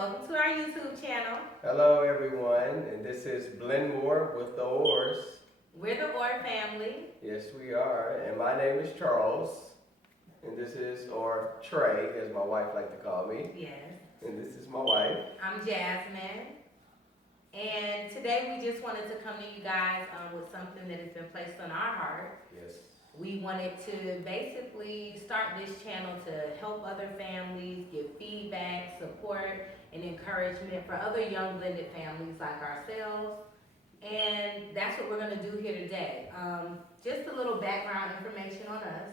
Welcome to our YouTube channel. Hello, everyone, and this is Blendmore with the Oars. We're the Orr family. Yes, we are, and my name is Charles, and this is, or Trey, as my wife like to call me, Yes. and this is my wife. I'm Jasmine. And today we just wanted to come to you guys with something that has been placed on our heart. Yes. We wanted to basically start this channel to help other families, give feedback, support, and encouragement for other young blended families like ourselves. And that's what we're going to do here today. Just a little background information on us.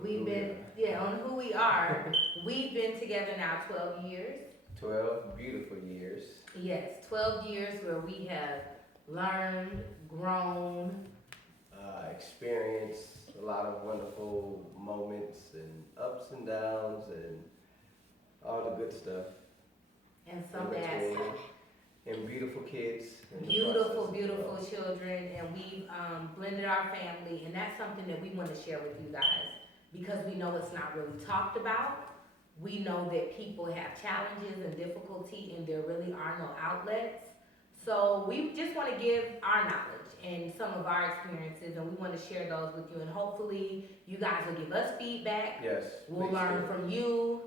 We've been, on who we are. We've been together now 12 years. 12 beautiful years. Yes, 12 years where we have learned, grown, Experienced a lot of wonderful moments and ups and downs and all the good stuff. and some in bad between. stuff. And beautiful kids. in the Beautiful, process as beautiful well. children, and we've blended our family, and that's something that we want to share with you guys because we know it's not really talked about. We know that people have challenges and difficulty, and there really are no outlets. So we just want to give our knowledge and some of our experiences, and we want to share those with you. And hopefully, you guys will give us feedback. Yes. We'll please learn do. from you.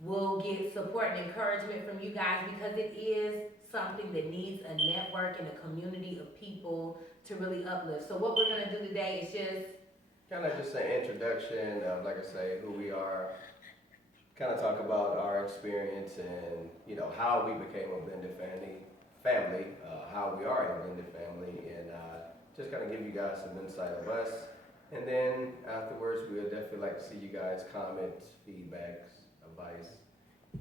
We'll get support and encouragement from you guys because it is something that needs a network and a community of people to really uplift. So what we're gonna do today is just Kind of just an introduction of, like I say, who we are. Kind of talk about our experience and how we became a blended family, how we are a blended family, and just kind of give you guys some insight of us. And then afterwards, we would definitely like to see you guys comments, feedbacks, advice,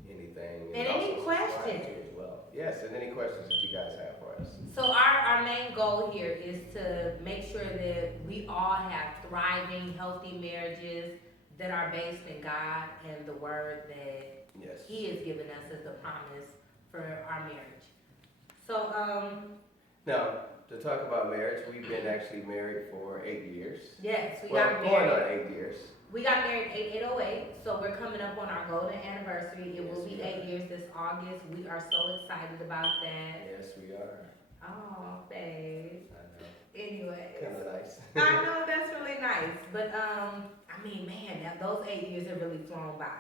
anything, And any also subscribe questions. to as well. Yes, and any questions that you guys have for us. so our main goal here is to make sure that we all have thriving, healthy marriages that are based in God and the word that Yes. He has given us as the promise for our marriage. So Now, to talk about marriage, we've been actually married for 8 years. yes, we Well, got going married. on 8 years. We got married 8808, so we're coming up on our golden anniversary. It will Yes, be we 8 are. years this August. We are so excited about that. Yes, we are. Oh, babe. I know. Anyway, Kind of nice. I know that's really nice, but I mean, man, those 8 years have really flown by.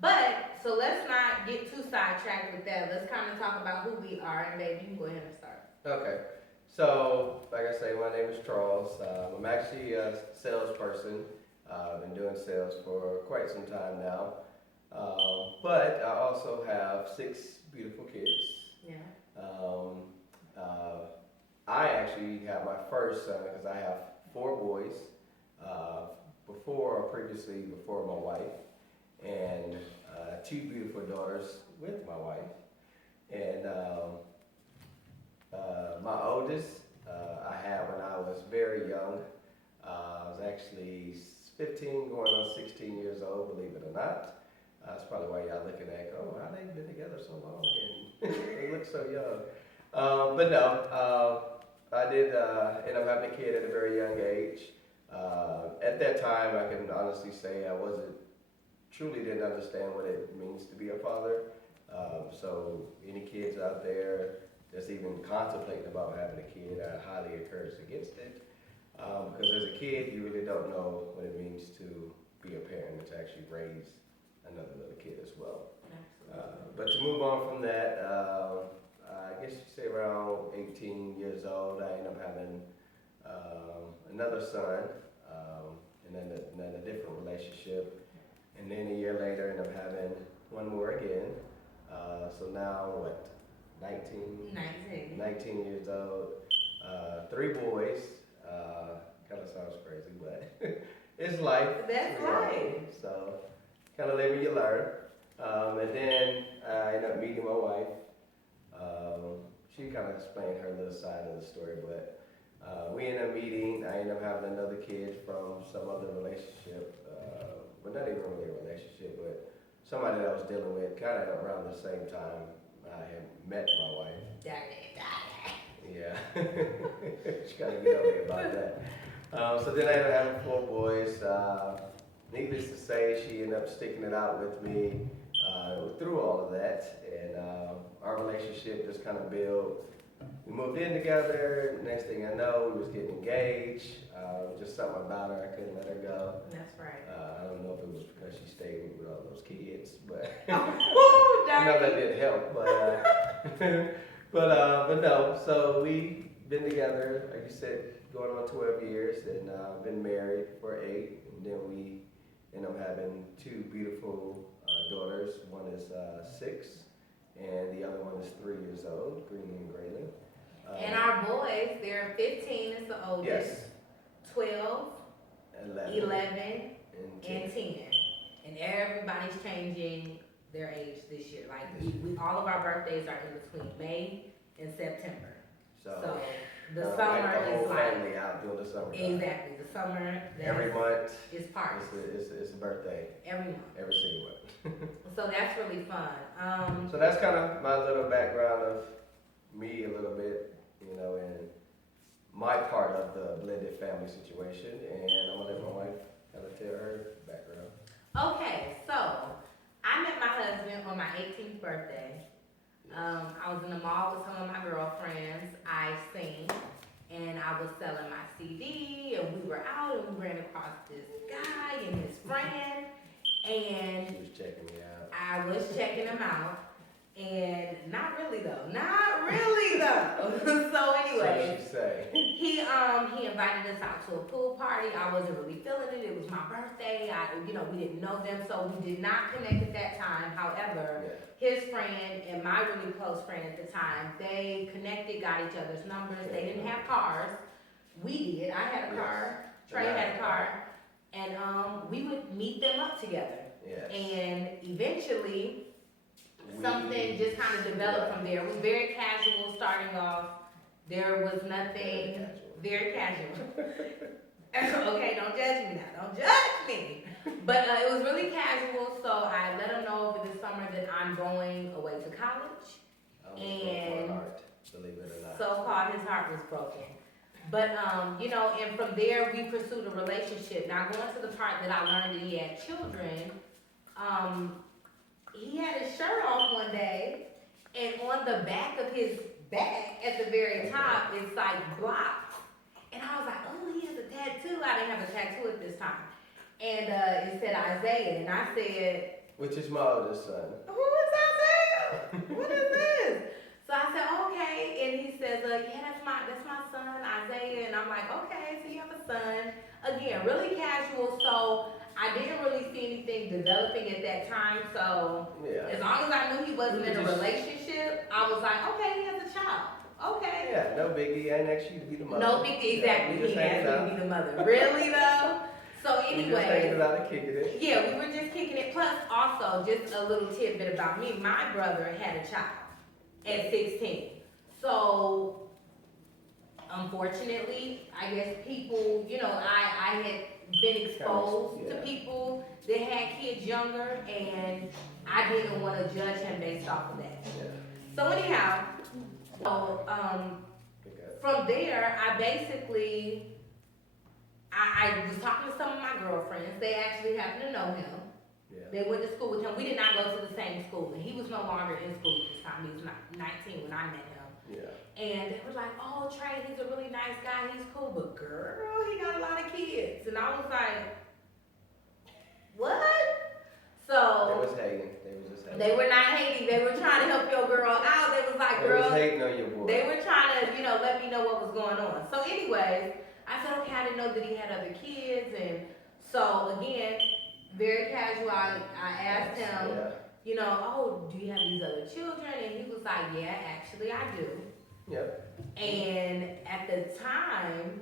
But so let's not get too sidetracked with that. Let's kind of talk about who we are, and babe, you can go ahead and start. Okay. So, like I say, my name is Charles. I'm actually a salesperson. I've been doing sales for quite some time now. But I also have 6 beautiful kids. Yeah. I actually have my first son because I have 4 boys. Previously before my wife, and 2 beautiful daughters with my wife. And my oldest I had when I was very young. I was actually 15 going on 16 years old, believe it or not. That's probably why y'all looking at, oh, how they been together so long and they look so young. But no, I did end up having a kid at a very young age. At that time, I can honestly say I truly didn't understand what it means to be a father. So any kids out there that's even contemplating about having a kid, I highly encourage against it. Because as a kid, you really don't know what it means to be a parent and to actually raise another little kid as well. But to move on from that, I guess you say around 18 years old, I ended up having another son, and then a different relationship. And then a year later, I ended up having one more again. So now, 19 years old, 3 boys. Kind of sounds crazy, but it's life. That's You know, life. So, kind of live and you learn. And then I ended up meeting my wife. She kind of explained her little side of the story, but we ended up meeting. I ended up having another kid from some other relationship. Well, not even really a relationship, but somebody that I was dealing with kind of around the same time I had met my wife. Yeah. She kind of get on me about that. So then I ended up having 4 boys. Needless to say, she ended up sticking it out with me through all of that. And relationship just kind of built. We moved in together. Next thing I know, we was getting engaged. Just something about her, I couldn't let her go. That's right. I don't know if it was because she stayed with all those kids, but Oh, I know that dang. didn't help. But no. So we been together, like you said, going on 12 years, and been married for 8, and then we end up having 2 beautiful daughters. One is 6, and the other one is 3 years old, Greeley and Graylin. And our boys, they're 15 is the oldest, Yes, 12, 11, 11, and 10. and 10. And everybody's changing their age this year. Like we all of our birthdays are in between May and September. So the like summer the whole is like family out doing the summer. exactly the summer. Every month, is parties it's a birthday. every month. Every single month. So that's really fun. So that's kind of my little background of me a little bit, you know, and my part of the blended family situation. And I'm gonna let my wife kind of tell her background. Okay, so I met my husband on my 18th birthday. I was in the mall with some of my girlfriends. I sing, and I was selling my CD, and we were out, and we ran across this guy and his friend, and She was checking me out. I was checking him out, and not really though. So anyway, So she say. he invited us out to a pool party. I wasn't really feeling it. It was my birthday. We didn't know them, so we did not connect at that time. However, Yeah. his friend and my really close friend at the time, they connected, got each other's numbers. They didn't have cars. We did. I had a car. Trey had a car, and we would meet them up together. Yes. And eventually, something just kind of developed from there. It was very casual starting off. There was nothing. Very casual. Okay, don't judge me now. Don't judge me. But it was really casual, so I let him know over the summer that I'm going away to college. And believe it or not. So-called his heart was broken. But, and from there we pursued a relationship. Now going to the part that I learned that he had children, he had his shirt off one day, and on the back of his back at the very top, it's like blocked. And I was like, oh, he has a tattoo. I didn't have a tattoo at this time. And it said Isaiah, and I said, which is my oldest son. who is Isaiah? What is this? So I said, okay, and he says, yeah, that's my son, Isaiah, and I'm like, okay, so you have a son. Again, really casual, so I didn't really see anything developing at that time, so Yeah. as long as I knew he wasn't in a relationship, I was like, okay, he has a child, okay. Yeah, no biggie. I ain't asked you to be the mother. No big deal, exactly, We just he hanging asked me out. to be the mother, really though? So We just hanging anyway, out and kicking it. yeah, we were just kicking it, plus also, just a little tidbit about me, my brother had a child at 16. So, unfortunately, I guess people, I had been exposed to Yeah. people that had kids younger, and I didn't want to judge him based off of that. Yeah. So anyhow, Okay. from there, I basically, I was talking to some of my girlfriends. They actually happened to know him. Yeah. They went to school with him. We did not go to the same school, and he was no longer in school at this time. He was 19 when I met him. Yeah. And they were like, oh, Trey, he's a really nice guy. He's cool, but girl, he got a lot of kids. And I was like, what? They So was hating. They was just hating. they were not hating. They were trying to help your girl out. They was like, They was girl, hating on your boy. they were trying to, let me know what was going on. So anyways, I said, okay, I didn't know that he had other kids. And so again, very casual, I asked him, Yeah. oh, do you have these other children? And he was like, yeah, actually I do. Yep. And at the time,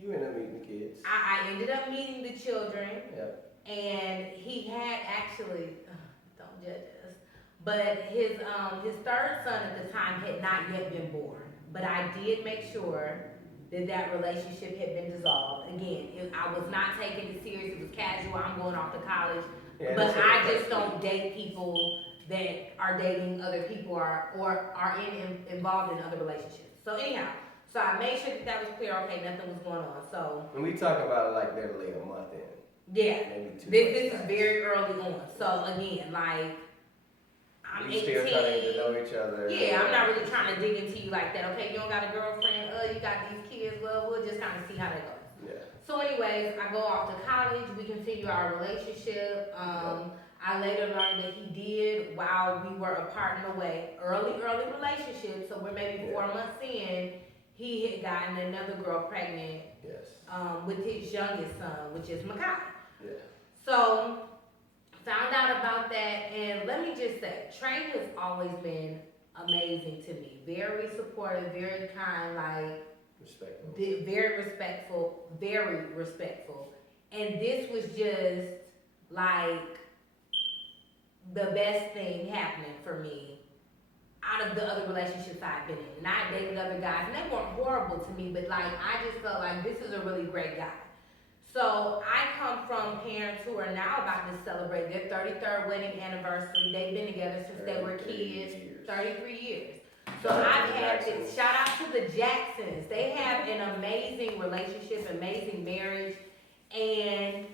You end up meeting the kids. I ended up meeting the children, Yep. and he had actually, don't judge us, but his third son at the time had not yet been born. But I did make sure that relationship had been dissolved. Again, I was not taking it serious. It was casual. I'm going off to college. Yeah, But that's I okay. just don't date people that are dating other people or are involved in other relationships. So anyhow, so I made sure that was clear. Okay, nothing was going on. So And we talk about it like literally a month in. yeah, Maybe 2 this months is max. very early on. So again, like I'm We 18. still trying to know each other. Yeah, I'm not really trying to dig into you like that. Okay, you don't got a girlfriend. You got these kids. Well, we'll just kind of see how that goes. Yeah. So anyways, I go off to college, we continue our relationship. I later learned that he did, while we were apart in a way, early relationship, so we're maybe 4 months in, he had gotten another girl pregnant Yes. with his youngest son, which is Makai. Yeah. So, found out about that, and let me just say, Trey has always been amazing to me. Very supportive, very kind, like, Respectful. very respectful. And this was just like the best thing happening for me out of the other relationships I've been in. And I dated other guys, and they weren't horrible to me, but like I just felt like this is a really great guy. So I come from parents who are now about to celebrate their 33rd wedding anniversary. They've been together since they were kids, 33 years. So I've had this, shout out to the Jacksons. They have an amazing relationship, amazing marriage. And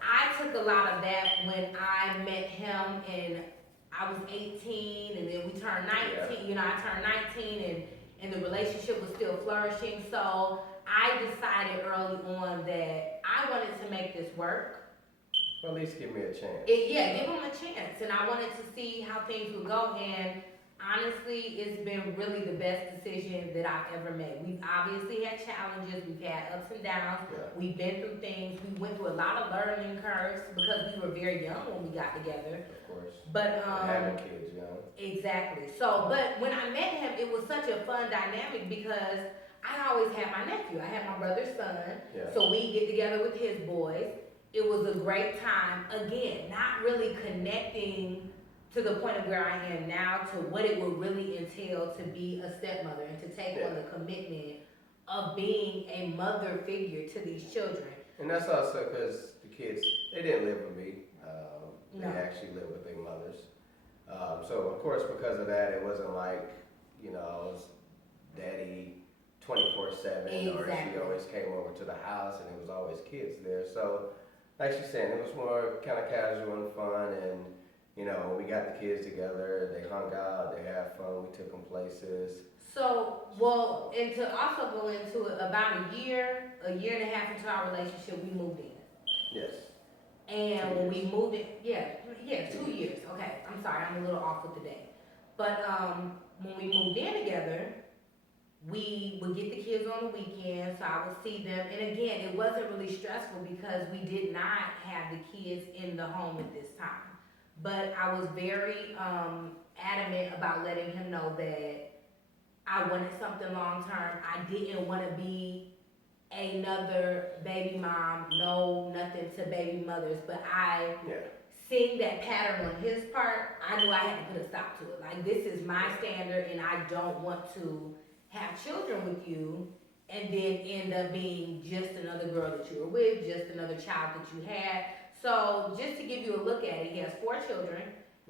I took a lot of that when I met him and I was 18 and then we turned 19. You know, I turned 19 and the relationship was still flourishing. So I decided early on that I wanted to make this work. Well, at least give me a chance. Yeah, give him a chance. And I wanted to see how things would go. And honestly, it's been really the best decision that I've ever made. We've obviously had challenges, we've had ups and downs, we've been through things, we went through a lot of learning curves because we were very young when we got together. Of course. But having kids young. Exactly. So, but when I met him, it was such a fun dynamic because I always had my nephew. I had my brother's son, so we get together with his boys. It was a great time. Again, not really connecting to the point of where I am now to what it would really entail to be a stepmother and to take on the commitment of being a mother figure to these children. And that's also because the kids, they didn't live with me. They No. actually lived with their mothers. So of course, because of that, it wasn't like, you know, I was daddy 24/7 or she always came over to the house and it was always kids there. So like she's saying, it was more kind of casual and fun, and you know, we got the kids together, they hung out, they had fun, we took them places. So, well, and to also go into it, about a year and a half into our relationship, we moved in. Yes. And when we moved in, 2 years. Okay, I'm sorry, I'm a little off with the date. But when we moved in together, we would get the kids on the weekend, so I would see them. And again, it wasn't really stressful because we did not have the kids in the home at this time. But I was very adamant about letting him know that I wanted something long term. I didn't want to be another baby mom, no, nothing to baby mothers, but seeing that pattern on his part, I knew I had to put a stop to it. Like, this is my standard, and I don't want to have children with you and then end up being just another girl that you were with, just another child that you had. So just to give you a look at it, he has 4 children.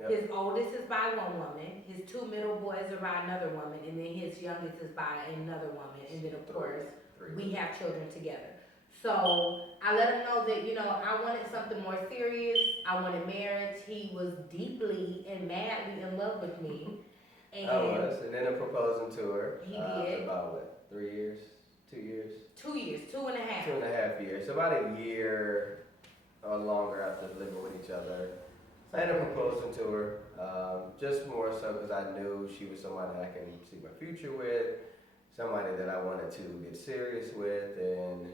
His oldest is by one woman, his 2 middle boys are by another woman, and then his youngest is by another woman, and then of course we have children together. So I let him know that, you know, I wanted something more serious. I wanted marriage. He was deeply and madly in love with me. And I was, and then a proposing to her. He did. About what, 3 years? 2 years? 2 years, 2.5. 2.5 years. So about a year or longer after living with each other. I ended up proposing to her, just more so because I knew she was somebody I can see my future with, somebody that I wanted to get serious with, and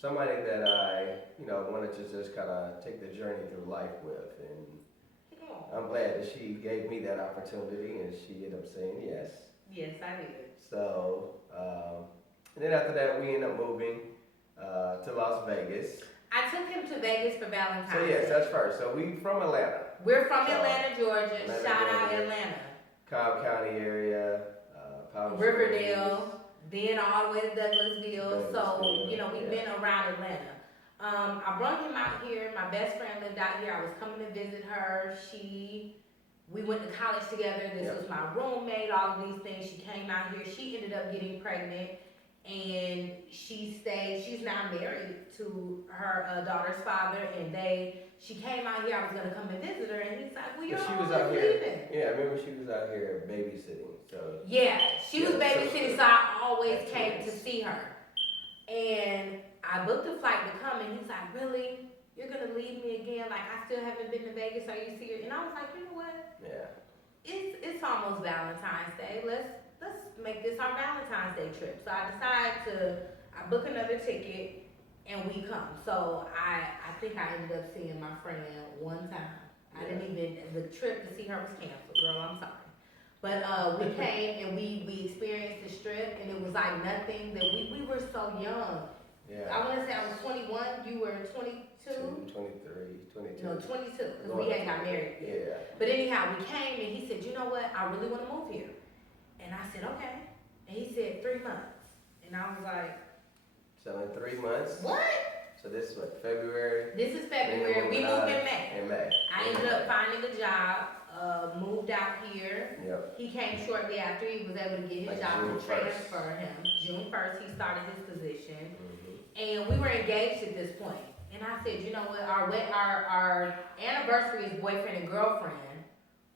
somebody that I, you know, wanted to just kind of take the journey through life with. And I'm glad that she gave me that opportunity, and she ended up saying yes. Yes, I did. So, and then after that, we ended up moving to Las Vegas. I took him to Vegas for Valentine's So yes, that's first. So we from Atlanta. We're from Atlanta, Georgia. Shout out Atlanta. Cobb County area, Palm Riverdale, then all the way to Douglasville. So, you know, we've been around Atlanta. I brought him out here. My best friend lived out here. I was coming to visit her. We went to college together. This was my roommate, all of these things. She came out here. She ended up getting pregnant, and she stayed. She's now married to her daughter's father, and she came out here, I was gonna come and visit her, and he's like, well, you're But she was always out here. leaving. Yeah, I remember she was out here babysitting. So Yeah, she was Yeah, so- babysitting, so I always That's came to nice. see her. And I booked a flight to come, and he's like, really? You're gonna leave me again? Like, I still haven't been to Vegas, are you serious? And I was like, you know what? yeah, It's almost Valentine's Day. Let's make this our Valentine's Day trip. So I decided I book another ticket and we come. So I think I ended up seeing my friend one time. I didn't even, the trip to see her was canceled, girl, I'm sorry. But we came and we experienced the strip, and it was like nothing that we were so young. yeah. I wanna say I was 21, you were 22? 23, 22. No, 22, because we hadn't got married yet. Yeah. But anyhow, we came and he said, you know what, I really wanna move here. And I said, okay. And he said 3 months. And I was like, So in 3 months. what? So this is what, February? This is February, we moved in May. In May. I ended up finding a job, moved out here. Yep. He came shortly after he was able to get his Like job June and 1st. transfer him. June 1st, he started his position. Mm-hmm. And we were engaged at this point. And I said, you know what, our anniversary as boyfriend and girlfriend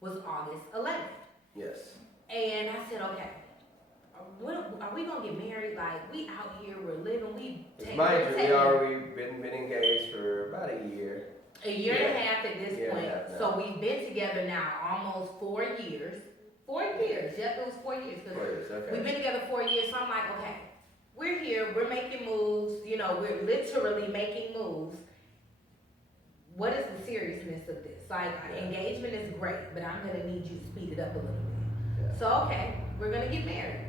was August 11th. Yes. And I said, okay, when are we gonna get married? Like, we out here, we're living, we take Mind you, we taking already been engaged for about a year. a year and a half at this Year and a point. half now. So we've been together now almost 4 years. 4 years, yep, it was 4 years. 'Cause 4 years, okay. we've been together 4 years, so I'm like, okay, we're here, we're making moves, you know, we're literally making moves. What is the seriousness of this? Like, Yeah. engagement is great, but I'm gonna need you to speed it up a little bit. Yeah. So, okay, we're gonna get married.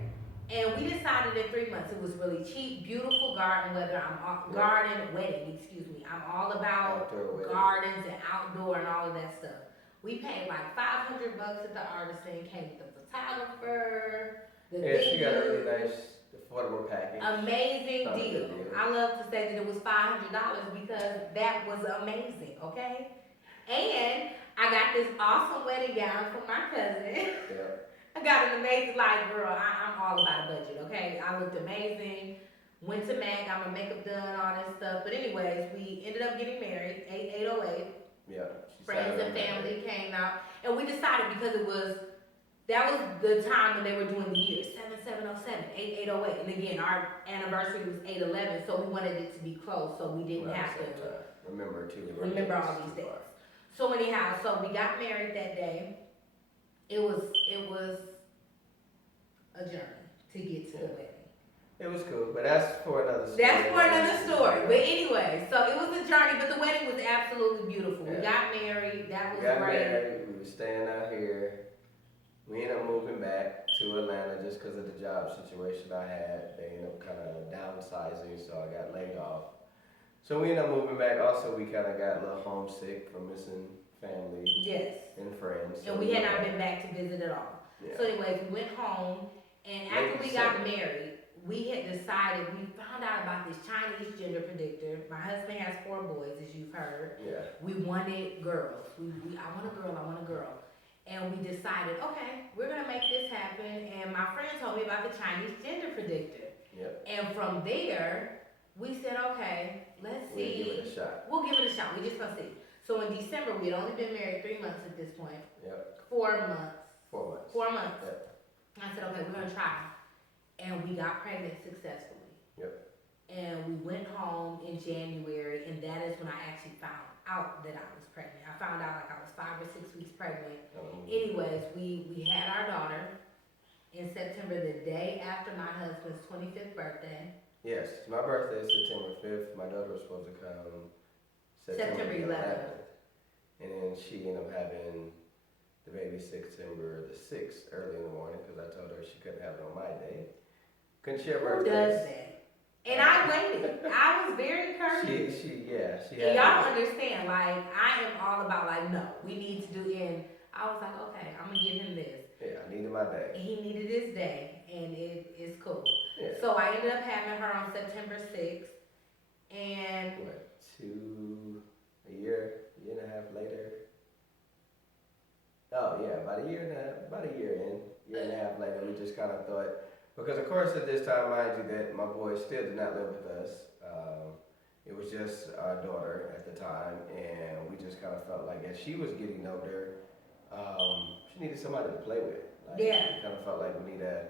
And we decided in 3 months, it was really cheap, beautiful garden weather, wedding, excuse me. I'm all about Outdoor wedding. gardens and outdoor and all of that stuff. We paid like $500 at the artisan, came with the photographer, the Yeah, she got a venue. really nice affordable package. Amazing Found a deal. good deal. I love to say that it was $500 because that was amazing, okay? And I got this awesome wedding gown from my cousin. Yeah. I got an amazing, like, girl, I'm all about a budget, okay? I looked amazing. Went to MAC, got my makeup done, all that stuff. But anyways, we ended up getting married, 808. Yeah. She Friends signed and on that. family came out. And we decided because that was the time when they were doing the years, 7707, 8808. And again, our anniversary was 811, so we wanted it to be close, so we didn't Around have the to same time. Remember too. remember all these days. So anyhow, so we got married that day. It was a journey to get to the wedding. It was cool, but that's for another story. That's for another story. But anyway, so it was a journey, but the wedding was absolutely beautiful. We Yeah. got married, that was We got great. married, we were staying out here. We ended up moving back to Atlanta just because of the job situation I had. They ended up kind of downsizing, so I got laid off. So we ended up moving back. Also, we kind of got a little homesick from missing family Yes. and friends. So And we had not been back to visit at all. Yeah. So anyways, we went home, and after we got married, we had decided, we found out about this Chinese gender predictor. My husband has 4 boys, as you've heard. Yeah. We wanted girls. I want a girl. And we decided, okay, we're gonna make this happen. And my friend told me about the Chinese gender predictor. Yep. And from there, we said, okay, let's We'll give see. it a shot. We'll give it a shot. We just gonna see. So in December, we had only been married 3 months at this point. Yep. 4 months. 4 months. 4 months. Yep. I said, okay, we're gonna try. And we got pregnant successfully. Yep. And we went home in January, and that is when I actually found out that I was pregnant. I found out like I was 5 or 6 weeks pregnant. Anyways, we had our daughter in September, the day after my husband's 25th birthday. Yes, my birthday is September 5th. My daughter was supposed to come September 11th. And then she ended up having the baby September the 6th, early in the morning, because I told her she couldn't have it on my day. Couldn't share Who birthdays. does that? And I waited. I was very encouraged. She And y'all had understand, like, I am all about, like, no, we need to do, and I was like, okay, I'm gonna give him this. Yeah, I needed my day. And he needed his day, and it is cool. Yeah. So I ended up having her on September 6th, and What, a year and a half later? Oh yeah, about a year and a half later, we just kind of thought, because of course at this time, mind you, that my boy still did not live with us. it was just our daughter at the time, and we just kind of felt like as she was getting older, she needed somebody to play with. Like, Yeah. we kind of felt like we needed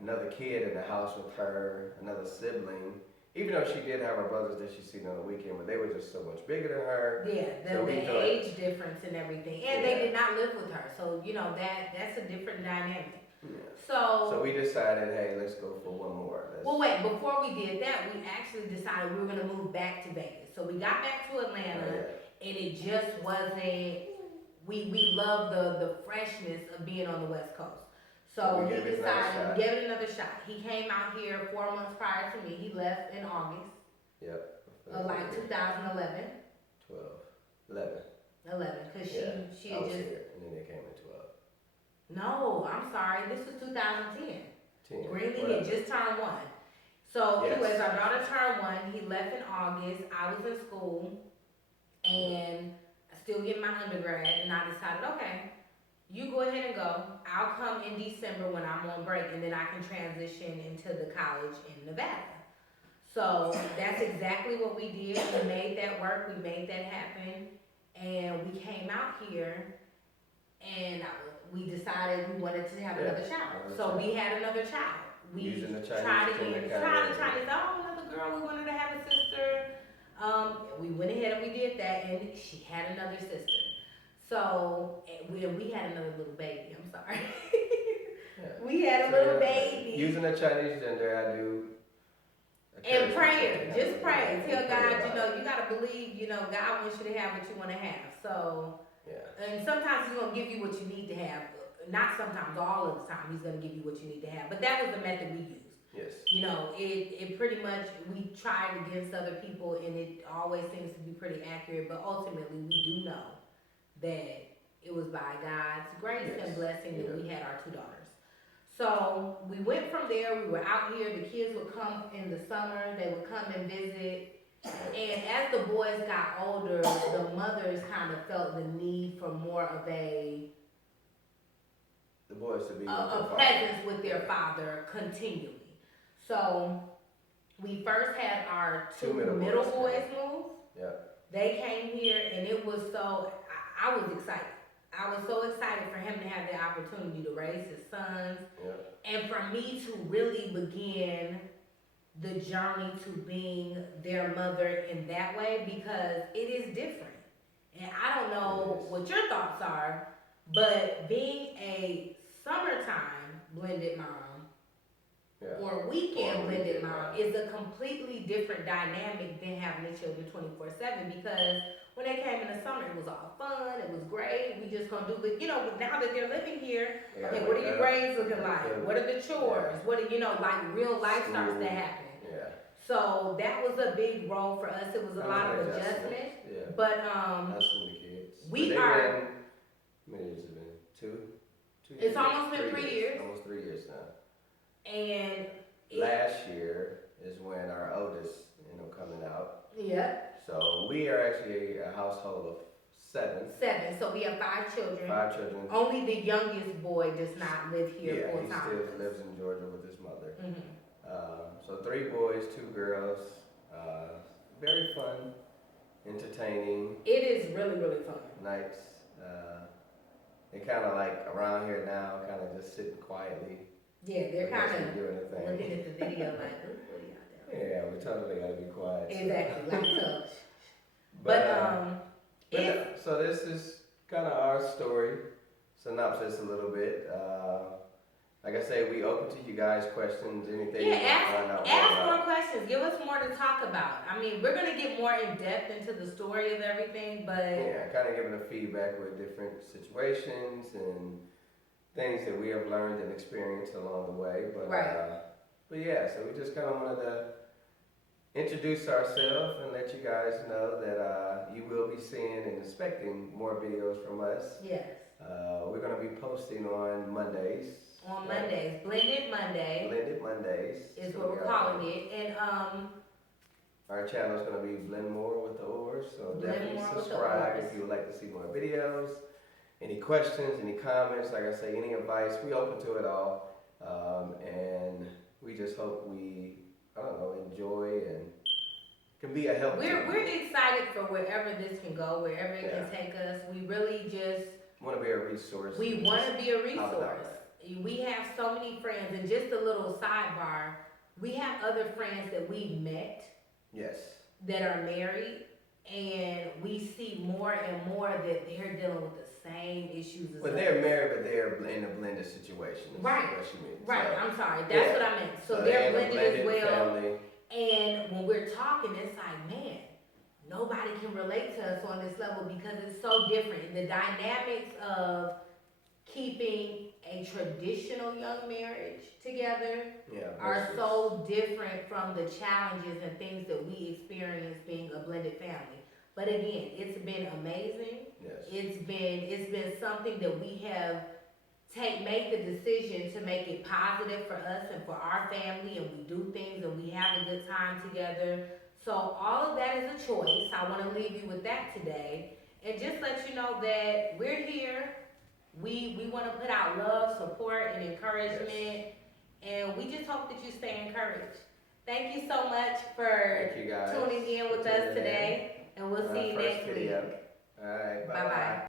another kid in the house with her, another sibling. Even though she did have her brothers that she seen on the weekend, but they were just so much bigger than her. Yeah, So the we thought- age difference and everything, and they did not live with her, so you know that's a different dynamic. Yeah. So So we decided, hey, let's go for one more. well, wait, before we did that, we actually decided we were gonna move back to Vegas. So we got back to Atlanta, and it just wasn't. We love the freshness of being on the West Coast. So we he gave it another decided shot. we gave it another shot. He came out here 4 months prior to me. He left in August Yep. of like 2011. 11. 11, cause she I had was just. here, and then they came in 12. No, I'm sorry. This was 2010. 10. Greenlee whatever. had just turned 1. So Yes. anyways, our daughter turned 1. He left in August. I was in school, and I still getting my undergrad. And I decided, okay, you go ahead and go. I'll come in December when I'm on break, and then I can transition into the college in Nevada. So that's exactly what we did. We made that work. We made that happen, and we came out here, and we decided we wanted to have another child. So we had another child. We Using the Chinese tried gender again. kind Tried of- the Chinese. Oh, another girl. We wanted to have a sister. We went ahead and we did that, and she had another sister. So we had another little baby. I'm sorry. Yeah. We had a So, little yeah, baby. Using the Chinese gender, I do. And prayer, just pray. And Tell pray God, about you it. know, you gotta believe, you know, God wants you to have what you wanna have. So, Yeah. and sometimes He's gonna give you what you need to have. Not sometimes, all of the time, He's gonna give you what you need to have. But that was the method we used. Yes. You know, it pretty much, we tried against other people, and it always seems to be pretty accurate. But ultimately, we do know that it was by God's grace Yes. and blessing that Yeah. we had our 2 daughters. So we went from there. We were out here. The kids would come in the summer. They would come and visit. And as the boys got older, the mothers kind of felt the need for more of The boys to be with their a father. presence with their father continually. So we first had our two middle boys move. Yeah. They came here, and it was so, I was excited. I was so excited for him to have the opportunity to raise his sons, Yeah. and for me to really begin the journey to being their mother in that way, because it is different. And I don't know It is. what your thoughts are, but being a summertime blended mom Yeah. or weekend Or blended weekend mom mom. is a completely different dynamic than having the children 24/7, because when they came in the summer, it was all fun, it was great, we just gonna do, but you know, now that they're living here, They gotta okay, what are wake your up, grades looking like? cook. What are the chores? Yeah. What are, you know, like real life starts School. to happen. Yeah. So that was a big role for us, it was a That lot was of an adjustment, Yeah. but, Us and the kids. we But they've are- been- how many years has it been? Two? It's years? almost been 3 years. Almost 3 years now. and, Last year is when our oldest ended up coming out. yeah, So we are actually a household of 7. 7, so we have 5 children. 5 children. Only the youngest boy does not live here Yeah, full he time. still lives in Georgia with his mother. Mhm. So 3 boys, 2 girls. Very fun, entertaining It is really, really fun. nights. They kind of like around here now, kind of just sitting quietly. Yeah, they're kind of doing their thing. looking at the video like, "Ooh, what are y'all doing?" Yeah, we totally gotta be quiet. so. Exactly, like so. But, But if so this is kind of our story, synopsis a little bit. Like I say, we open to you guys' questions, anything you want to find out more ask about. more questions, give us more to talk about. I mean, we're gonna get more in depth into the story of everything, but Yeah, kind of giving a feedback with different situations and things that we have learned and experienced along the way. But, Right. But yeah, so we just kind of wanted to introduce ourselves and let you guys know that you will be seeing and expecting more videos from us. yes, We're going to be posting on Mondays. on Mondays, Blended Monday Blended Mondays. is So what we we're got- calling it, and Our channel is going to be Blend More with the Oars, so Blend definitely More with the subscribe Oars. if you would like to see more videos. Any questions, any comments, like I say, any advice, we open to it all. And we just hope we, I don't know, enjoy and can be a help. We're excited for wherever this can go, wherever it Yeah. can take us. We really just Want to be a resource. we want to be a How about resource. We have so many friends, and just a little sidebar, we have other friends that we've met Yes. that are married, and we see more and more that they're dealing with the same issues as But us. they're married, but they're in a blended situation. Is Right. What you mean. Right, So, I'm sorry, that's yeah. what I meant. So they're they're in a blended as well. family. And when we're talking, it's like, man, nobody can relate to us on this level because it's so different. The dynamics of keeping a traditional young marriage together Yeah. are versus- so different from the challenges and things that we experience being a blended family. But again, it's been amazing. Yes. It's been something that we have made the decision to make it positive for us and for our family, and we do things and we have a good time together. So all of that is a choice. I want to leave you with that today, and just let you know that we're here. We want to put out love, support, and encouragement, and we just hope that you stay encouraged. Thank you so much for Thank you guys. tuning in with for us tuning in. today, and we'll On see our you first next week. video.